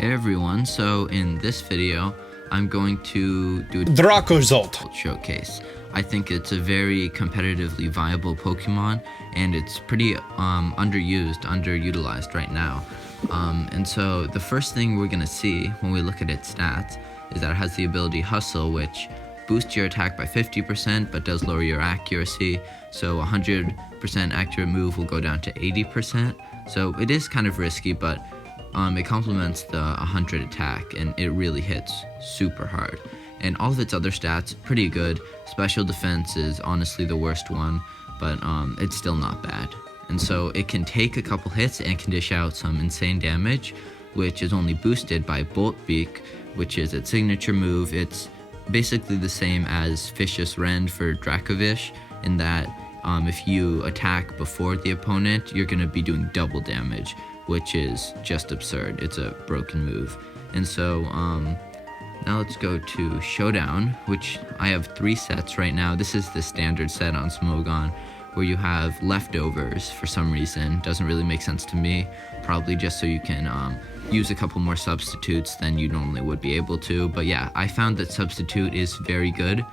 Hey everyone, so in this video, I'm going to do a Dracozolt showcase. I think it's a very competitively viable Pokemon, and it's pretty underutilized right now. And so the first thing we're going to see when we look at its stats is that it has the ability Hustle, which boosts your attack by 50% but does lower your accuracy. So 100% accurate move will go down to 80%. So it is kind of risky, but it complements the 100 attack, and it really hits super hard. And all of its other stats, pretty good. Special defense is honestly the worst one, but it's still not bad. And so it can take a couple hits and can dish out some insane damage, which is only boosted by Bolt Beak, which is its signature move. It's basically the same as Vicious Rend for Dracovish, in that if you attack before the opponent, you're going to be doing double damage, which is just absurd. It's a broken move. And so now let's go to Showdown, which I have 3 sets right now. This is the standard set on Smogon, where you have leftovers for some reason. Doesn't really make sense to me, probably just so you can use a couple more substitutes than you normally would be able to. But yeah, I found that substitute is very good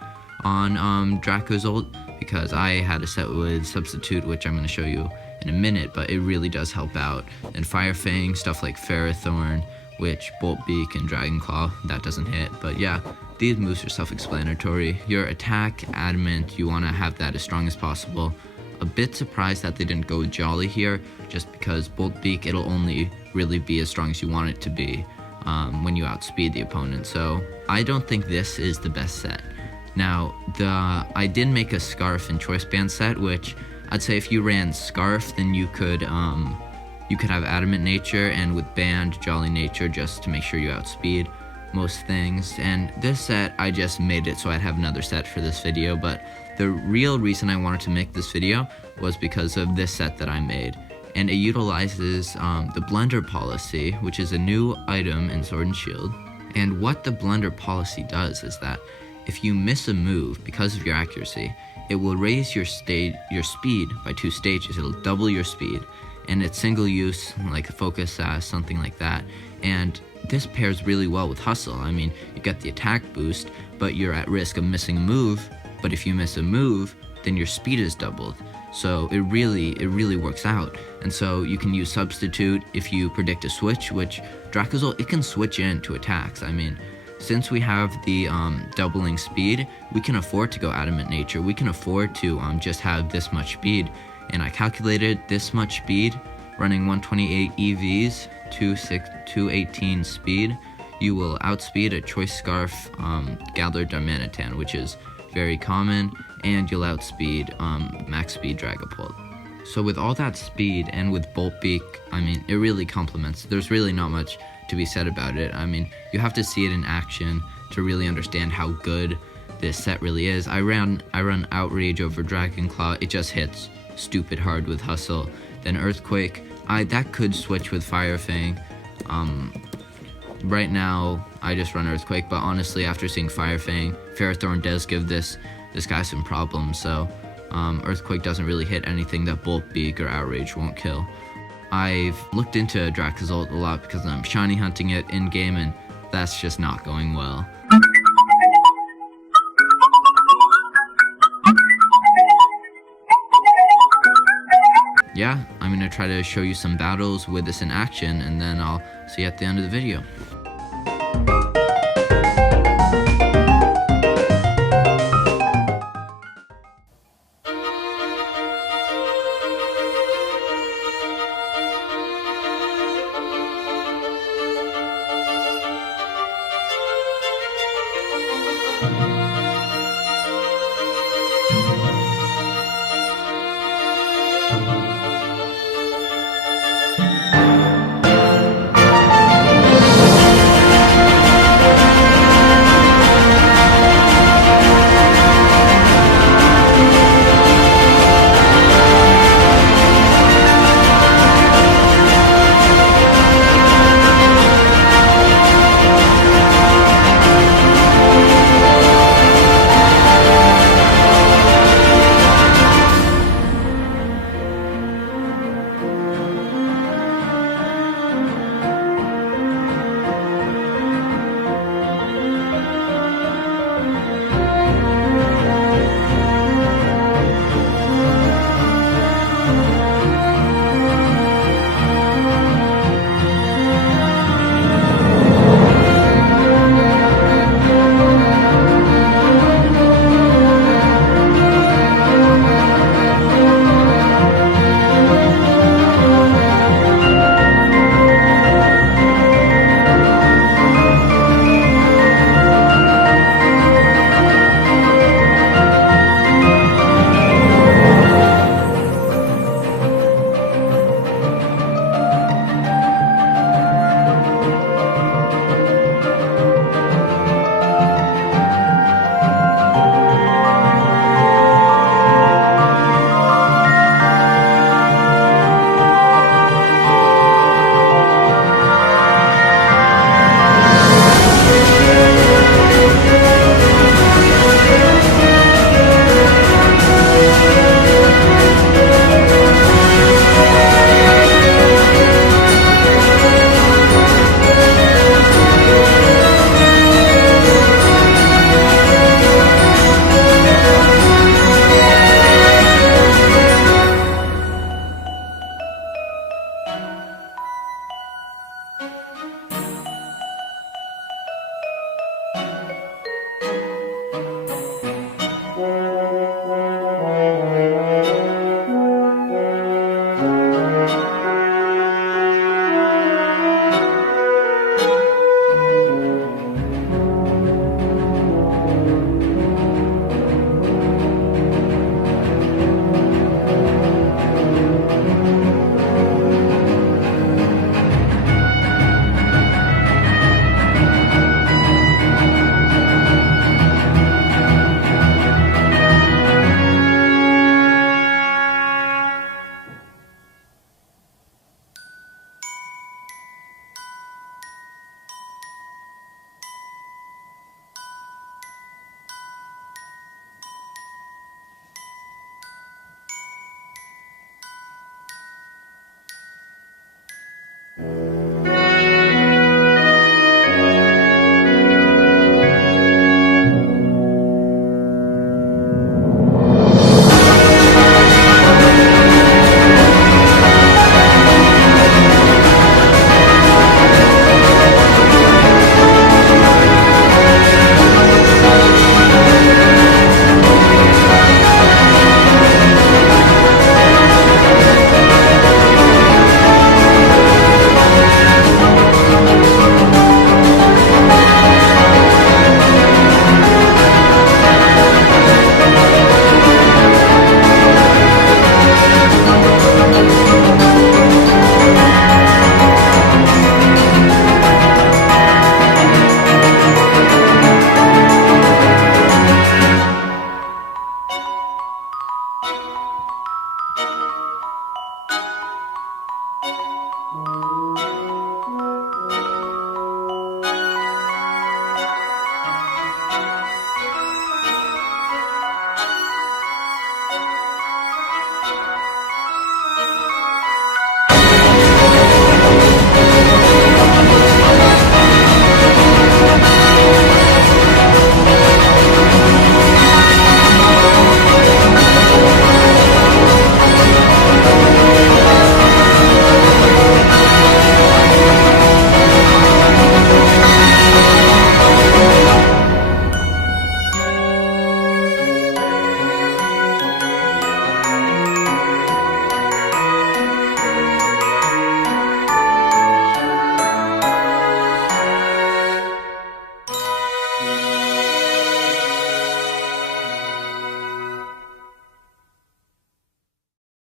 on Dracozolt, because I had a set with substitute, which I'm going to show you in a minute, but it really does help out. And Fire Fang, stuff like Ferrothorn, which Bolt Beak and Dragon Claw, that doesn't hit. But yeah, these moves are self-explanatory. Your attack, Adamant, you want to have that as strong as possible. A bit surprised that they didn't go with Jolly here, just because Bolt Beak, it'll only really be as strong as you want it to be when you outspeed the opponent. So I don't think this is the best set. Now, I did make a Scarf and Choice Band set, which I'd say if you ran Scarf, then you could have Adamant Nature, and with Band, Jolly Nature, just to make sure you outspeed most things. And this set, I just made it so I'd have another set for this video, but the real reason I wanted to make this video was because of this set that I made. And it utilizes the Blender Policy, which is a new item in Sword and Shield. And what the Blender Policy does is that if you miss a move because of your accuracy, it will raise your speed by 2 stages. It'll double your speed, and it's single use, like Focus Sash, something like that. And this pairs really well with Hustle. I mean, you get the attack boost, but you're at risk of missing a move. But if you miss a move, then your speed is doubled. So it really works out. And so you can use Substitute if you predict a switch, which Dracozolt, it can switch into attacks. I mean, since we have the doubling speed, we can afford to go Adamant Nature. We can afford to just have this much speed. And I calculated this much speed, running 128 EVs, 218 speed, you will outspeed a Choice Scarf Galar Darmanitan, which is very common, and you'll outspeed max speed Dragapult. So with all that speed and with Bolt Beak, I mean, it really complements. There's really not much to be said about it. I mean, you have to see it in action to really understand how good this set really is. I run Outrage over Dragon Claw. It just hits stupid hard with Hustle. Then Earthquake, that could switch with Fire Fang. Right now, I just run Earthquake, but honestly, after seeing Fire Fang, Ferrothorn does give this guy some problems. So Earthquake doesn't really hit anything that Bolt Beak or Outrage won't kill. I've looked into Dracozolt a lot because I'm shiny hunting it in-game, and that's just not going well. Yeah, I'm going to try to show you some battles with this in action, and then I'll see you at the end of the video.